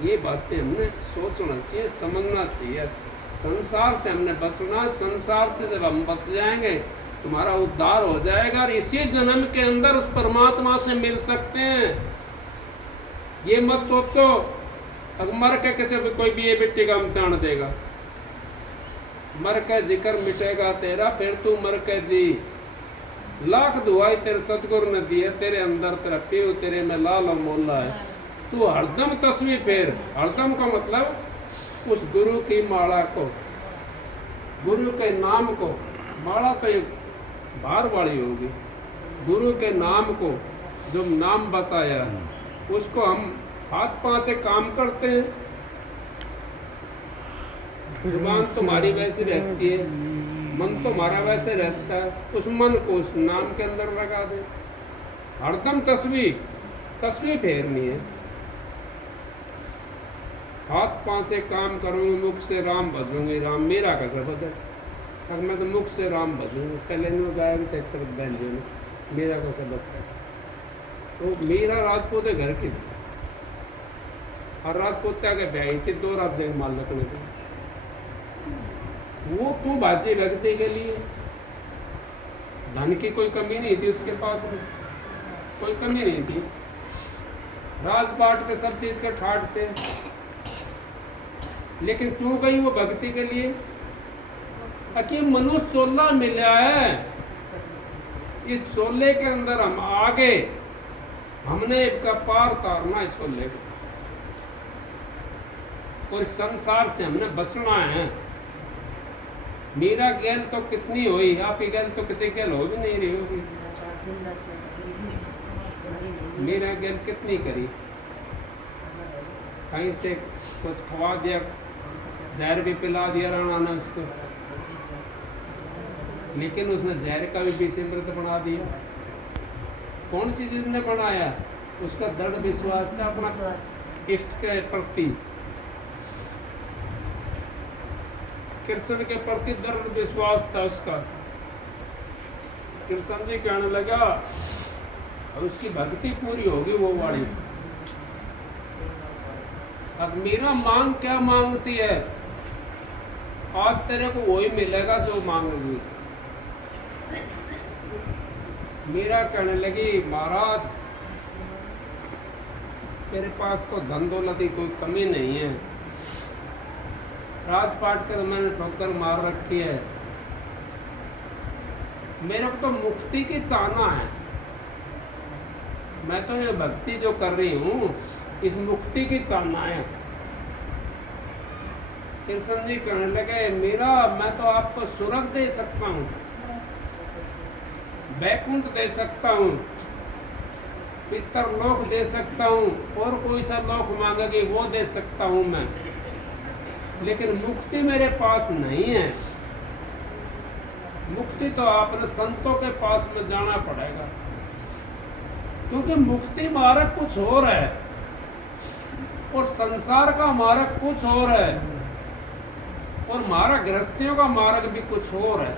ये बातें हमने सोचना चाहिए, समझना चाहिए। संसार से हमने बचना, संसार से जब हम बच जाएंगे तुम्हारा उद्धार हो जाएगा और इसी जन्म के अंदर उस परमात्मा से मिल सकते हैं। ये मत सोचो अगर मर के किसी भी कोई भी ये मिट्टी का इम्तिहान देगा, मर के जिक्र मिटेगा तेरा, फिर तू मर के जी। लाख दुआई तेरे सतगुरु ने दी है, तेरे अंदर तेरा पीव, तेरे में लाल और मोला है। तू हरदम तस्वीर फेर, हरदम का मतलब उस गुरु की माला को, गुरु के नाम को, माला तो एक बार वाली होगी, गुरु के नाम को जो नाम बताया उसको हम हाथ पांव से काम करते हैं। जुबान तुम्हारी वैसी रहती है, मन तुम्हारा वैसे रहता है, उस मन को उस नाम के अंदर लगा दे। हरदम तस्वीर फेरनी है। हाथ पांव से काम करूंगी, मुख से राम भजूंगी, राम मेरा का शब्द है। अगर मैं तो मुख से राम भजूंगी, पहले ने गाया भी शब्द बहन जी ने मेरा का शब्द है। तो मेरा राजपूत घर की और राजपूत्या के ब्याही थी, 2 राज्य मालिक ने थे। वो क्यों बाजी व्यक्ति के लिए? धन की कोई कमी नहीं थी उसके पास में, कोई कमी नहीं थी। राजपाट के सब चीज के ठाट थे, लेकिन क्यों गई वो भक्ति के लिए? ताकि मनुष्य चोला मिला है, इस चोले के अंदर हम आगे, हमने इसका पार तारना है चोले को, और संसार से हमने बचना है। मेरा ज्ञान तो कितनी हुई, आपकी ज्ञान तो किसी ज्ञान हो भी नहीं रही होगी। मेरा ज्ञान कितनी करी, कहीं से कुछ खवा दिया, जहर भी पिला दिया राणा ने उसको, लेकिन उसने जहर का भी विष अमृत बना दिया। कौन सी चीज ने बनाया? उसका दृढ़ विश्वास था अपना इष्ट के प्रति, कृष्ण के प्रति दृढ़ विश्वास था उसका। कृष्ण जी कहने लगा और उसकी भक्ति पूरी होगी वो वाली। अब मेरा मांग क्या मांगती है? आज तेरे को वही मिलेगा जो मांगोगी। मेरा कहने लगी महाराज मेरे पास तो धन दौलत की कोई कमी नहीं है, राजपाट कर मैंने ठोकर मार रखी है, मेरे को तो मुक्ति की चाहना है। मैं तो ये भक्ति जो कर रही हूँ इस मुक्ति की चाहना है। कृष्ण जी कहने लगे मेरा, मैं तो आपको स्वर्ग दे सकता हूँ, वैकुंठ दे सकता हूँ, पितर लोक दे सकता हूँ, और कोई सा लोक मांगेगी वो दे सकता हूँ मैं, लेकिन मुक्ति मेरे पास नहीं है। मुक्ति तो आपने संतों के पास में जाना पड़ेगा, क्योंकि मुक्ति मार्ग कुछ और है और संसार का मार्ग कुछ और है, और हमारा गृहस्थियों का मार्ग भी कुछ और है।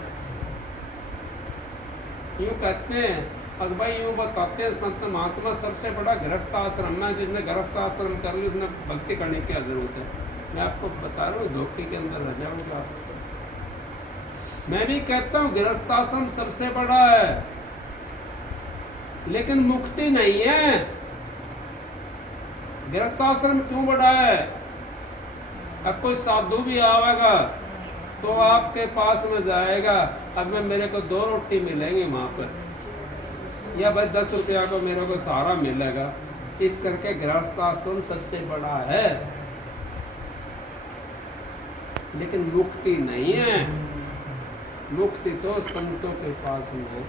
यूँ कहते हैं, अब भाई यूँ बताते हैं संत महात्मा सबसे बड़ा गृहस्थ आश्रम है, जिसने गृहस्थ आश्रम कर ली उसने भक्ति करने की क्या जरूरत है। मैं आपको बता रहा हूँ धोखे के अंदर रह जाऊंगा। मैं भी कहता हूँ गृहस्थ आश्रम सबसे बड़ा है, लेकिन मुक्ति नहीं है। गृहस्थ आश्रम क्यों बड़ा है? अब कोई साधु भी आवेगा तो आपके पास में जाएगा, अब मैं मेरे को 2 रोटी मिलेंगी वहाँ पर, या भाई 10 रुपया को मेरे को सहारा मिलेगा। इस करके गृहस्थ आश्रम सबसे बड़ा है, लेकिन मुक्ति नहीं है। मुक्ति तो संतों के पास में है।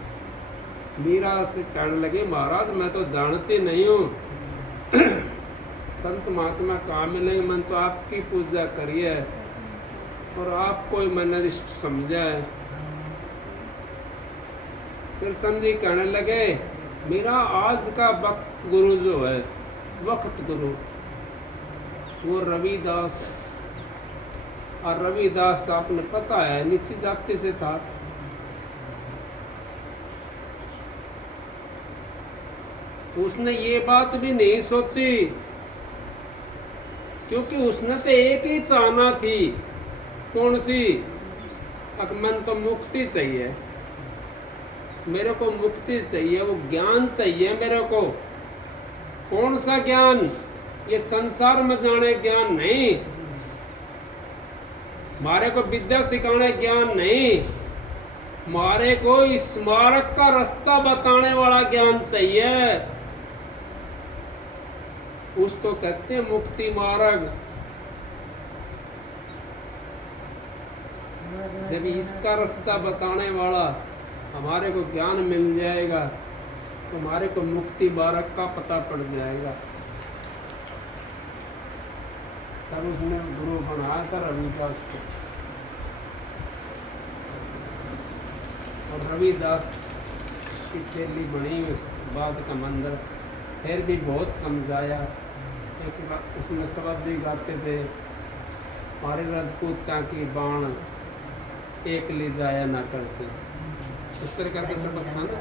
मीरा से कहने लगी महाराज मैं तो जानती नहीं हूँ संत महात्मा कहाँ मिलेंगे, मैंने तो आपकी पूजा करी है और आपको ही मैंने समझा है। कृष्ण जी कहने लगे मेरा आज का वक्त गुरु जो है, वक्त गुरु वो रविदास है। और रविदास तो आपने पता है नीची जाति से था। तो उसने ये बात भी नहीं सोची, क्योंकि उसने तो एक ही चाहना थी। कौन सी? मन तो मुक्ति चाहिए, मेरे को मुक्ति चाहिए, वो ज्ञान चाहिए मेरे को। कौन सा ज्ञान? ये संसार में जाने ज्ञान नहीं, मारे को विद्या सिखाने ज्ञान नहीं, मारे को स्मारक का रास्ता बताने वाला ज्ञान चाहिए। उसको कहते हैं मुक्ति मार्ग। जब इसका रास्ता बताने वाला हमारे को ज्ञान मिल जाएगा तो हमारे को मुक्ति मार्ग का पता पड़ जाएगा। तब उसने गुरु बनाया था रविदास को। और रविदास की चेली बनी उस बाद का मंदिर। फिर भी बहुत समझाया। एक बार उसमें शब्द भी गाते थे, हमारे राजपूता की बाण एक ले जाया ना करते, इस तरह करके शब्द था ना।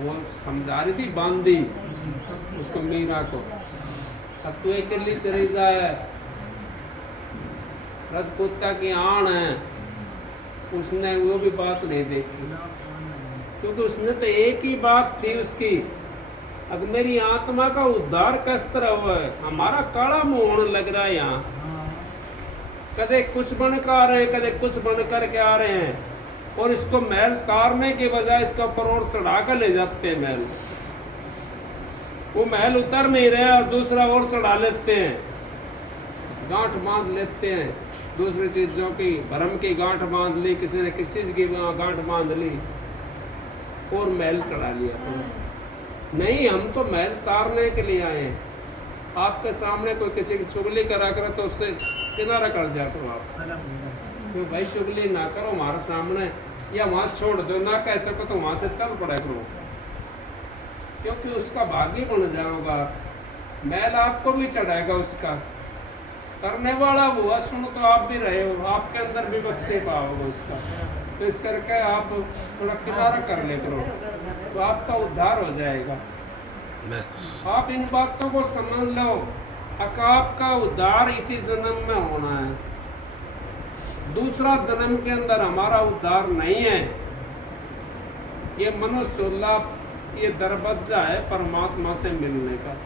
वो समझा रही थी बांदी उसको, मीरा को, अब तू अकेली चली जाए, राजपूता की आन है। उसने वो भी बात नहीं देखी, क्योंकि उसने तो एक ही बात थी उसकी, अब मेरी आत्मा का उद्धार किस तरह हुआ है। हमारा काला मुंह होने लग रहा है यहाँ, कदे कुछ बन कर आ रहे हैं, कदे कुछ बन करके आ रहे हैं, और इसको महल तारने के बजाय इसका ऊपर और चढ़ा कर ले जाते हैं महल। वो महल उतर नहीं रहे और दूसरा और चढ़ा लेते हैं, गांठ बांध लेते हैं दूसरी चीजों की, भरम की गांठ बांध ली, किसी ने किसी चीज की गांठ बांध ली और महल चढ़ा लिया। तो नहीं, हम तो महल तारने के लिए आए हैं। आपके सामने कोई किसी की चुगली करा करे तो उससे किनारा कर जाते हो आप, तो भाई चुगली ना करो हमारे सामने, या वहाँ छोड़ दो, ना कह सको तो वहाँ से चल पड़ा करो, क्योंकि उसका भागी बन जाओगा। महल आपको भी चढ़ाएगा उसका, करने वाला वो सुन तो आप भी रहे हो, आपके अंदर भी बख्शे पाओगे उसका। तो इस करके आप थोड़ा किनारा कर ले करो, तो आपका उद्धार हो जाएगा। आप इन बातों को समझ लो, आपका उद्धार इसी जन्म में होना है, दूसरा जन्म के अंदर हमारा उद्धार नहीं है। ये मनुष्य लाभ, ये दरवाजा है परमात्मा से मिलने का।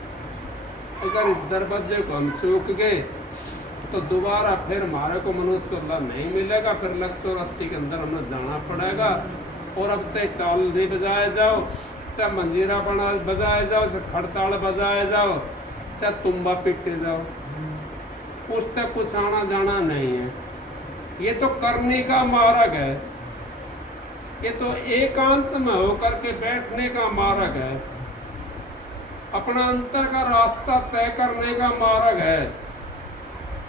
अगर इस दरवाजे को हम चूक गए तो दोबारा फिर हमारे को मनुष्य लाभ नहीं मिलेगा, फिर 184 के अंदर हमें जाना पड़ेगा। और अब चाहे ताल नहीं बजाए जाओ, चाहे मंजीरा बजाए जाओ, चाहे खड़ताल बजाए जाओ, चाहे तुम्बा पिटे जाओ, उस तक कुछ आना जाना नहीं है। ये तो करने का मार्ग है, ये तो एकांत में होकर के बैठने का मार्ग है, अपना अंतर का रास्ता तय करने का मार्ग है।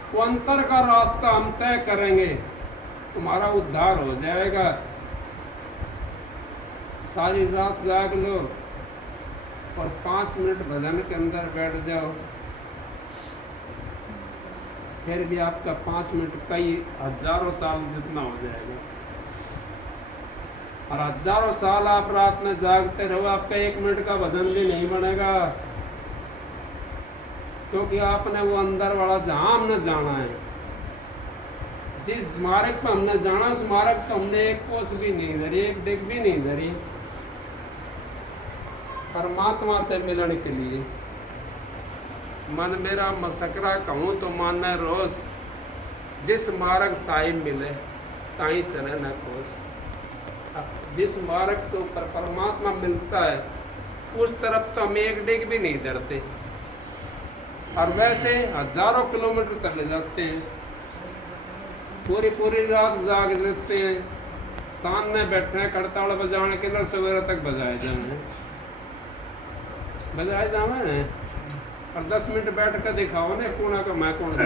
वो अंतर का रास्ता हम तय करेंगे, तुम्हारा उद्धार हो जाएगा। सारी रात जाग लो और 5 मिनट भजन के अंदर बैठ जाओ, फिर भी आपका 5 मिनट कई हजारों साल जितना हो जाएगा। और हजारों साल आप रात में जागते रहो, आपका 1 मिनट का भजन भी नहीं बनेगा, क्योंकि आपने वो अंदर वाला जहां हमने जाना है, जिस स्मारक पर हमने जाना, उस स्मारक तो हमने एक कोस भी नहीं धरी, एक डिग भी नहीं धरी, परमात्मा से मिलने के लिए। मन मेरा मसकरा कहूँ तो माने रोज, जिस मार्ग साई मिले ताई चले न कोस। जिस मार्ग के ऊपर परमात्मा मिलता है उस तरफ तो हम एक डिग भी नहीं धरते, और वैसे हजारों किलोमीटर चले जाते हैं, पूरी पूरी रात जाग लेते हैं, सामने बैठे हैं खड़ताल बजाने के लिए, सवेरे तक बजाए जाए और 10 मिनट बैठ कर दिखाओ ना कौन का मैं कौन सा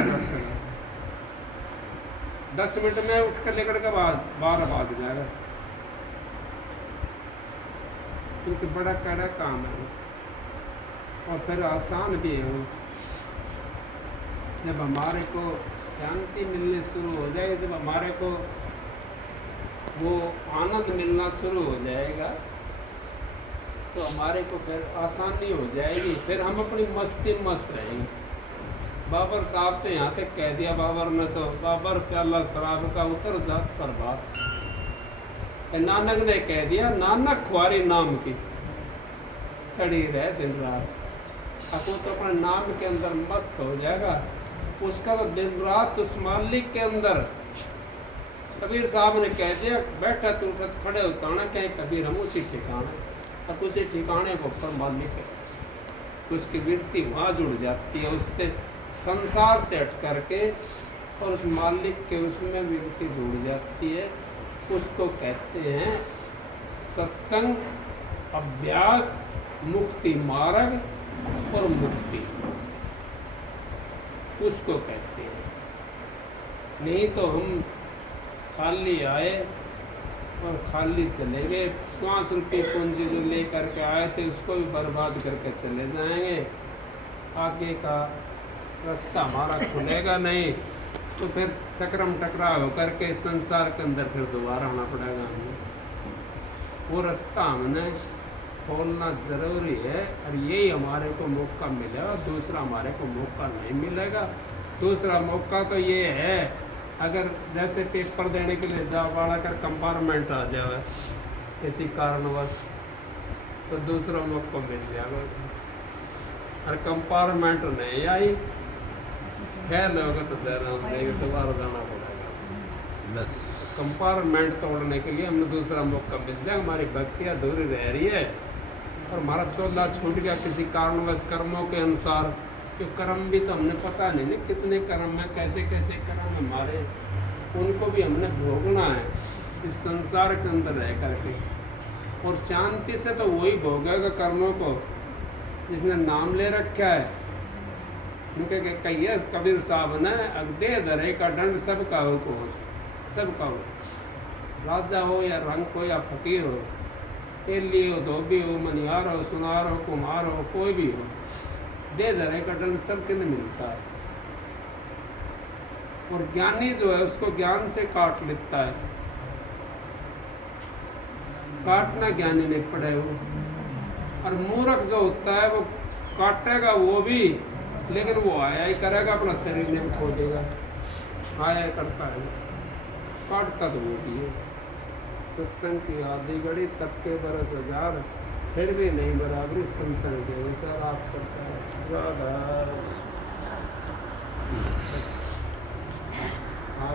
10 मिनट में उठ कर लेकर के बाहर भाग जाएगा, क्योंकि बड़ा कड़ा काम है। और फिर आसान भी है वो। जब हमारे को शांति मिलनी शुरू हो जाएगी, जब हमारे को वो आनंद मिलना शुरू हो जाएगा, तो हमारे को फिर आसानी हो जाएगी, फिर हम अपनी मस्ती में मस्त रहेंगे। बाबर साहब तो यहाँ तक कह दिया, बाबर ने तो बाबर प्याला शराब का उतर जात पर बात। नानक ने कह दिया, नानक खुआरी नाम की चढ़ी रहे दिन रात। अब वो तो अपने नाम के अंदर मस्त हो जाएगा, उसका तो दिन रात उस मालिक के अंदर। कबीर साहब ने कह दिया, बैठा तू खड़े होता ना कहीं कबीर हम उसी ठिकाने, अब उसी ठिकाने को ऊपर मालिक है, उसकी वृत्ति वहाँ जुड़ जाती है, उससे संसार से हट करके और उस मालिक के उसमें वृत्ति जुड़ जाती है। उसको कहते हैं सत्संग, अभ्यास, मुक्ति मार्ग और मुक्ति, उसको कहते हैं। नहीं तो हम खाली आए और खाली चले गए, श्वास रूपी पूंजी जो लेकर के आए थे उसको भी बर्बाद करके चले जाएंगे। आगे का रास्ता हमारा खुलेगा नहीं, तो फिर टकरम टकरा होकर के संसार के अंदर फिर दोबारा आना पड़ेगा हमें। वो रास्ता हमने खोलना ज़रूरी है, और यही हमारे को मौका मिलेगा, दूसरा हमारे को मौका नहीं मिलेगा। दूसरा मौका तो ये है, अगर जैसे पेपर देने के लिए जा वाला कर कंपार्टमेंट आ जाए किसी कारणवश, तो दूसरा मौका मिल जाएगा। और कंपार्टमेंट नहीं आई फेल होगा तो जहराम देगा, दोबारा जाना पड़ेगा। कंपार्टमेंट तोड़ने के लिए हमें दूसरा मौका मिल जाए। हमारी भक्ति अधूरी रह रही है और हमारा चौला छूट गया किसी कारणवश कर्मों के अनुसार। तो कर्म भी तो हमने पता नहीं ना कितने कर्म है, कैसे कैसे कर्म हमारे, उनको भी हमने भोगना है इस संसार के अंदर रह करके। और शांति से तो वही भोगेगा कर्मों को जिसने नाम ले रखा है। उनके कहिए कबीर साहब ने, अगदे धरे का दंड सबका हो को, सबका हो, राजा हो या रंग हो या फकीर हो, तेली हो, धोबी हो, मनिहार हो, सुनार हो, कुम्हार हो, कोई भी हो, दे धरे का दंड सबके लिए मिलता है। और ज्ञानी जो है उसको ज्ञान से काट लेता है, काटना ज्ञानी नहीं पड़े वो। और मूर्ख जो होता है वो काटेगा वो भी, लेकिन वो आया ही करेगा, अपना शरीर नहीं खो देगा, आया ही करता है, काटता तो वो भी है। सत्संग की आधी घड़ी तब के बरस हजार, फिर भी नहीं बराबरी संतन के विचार। आप सबका राधा।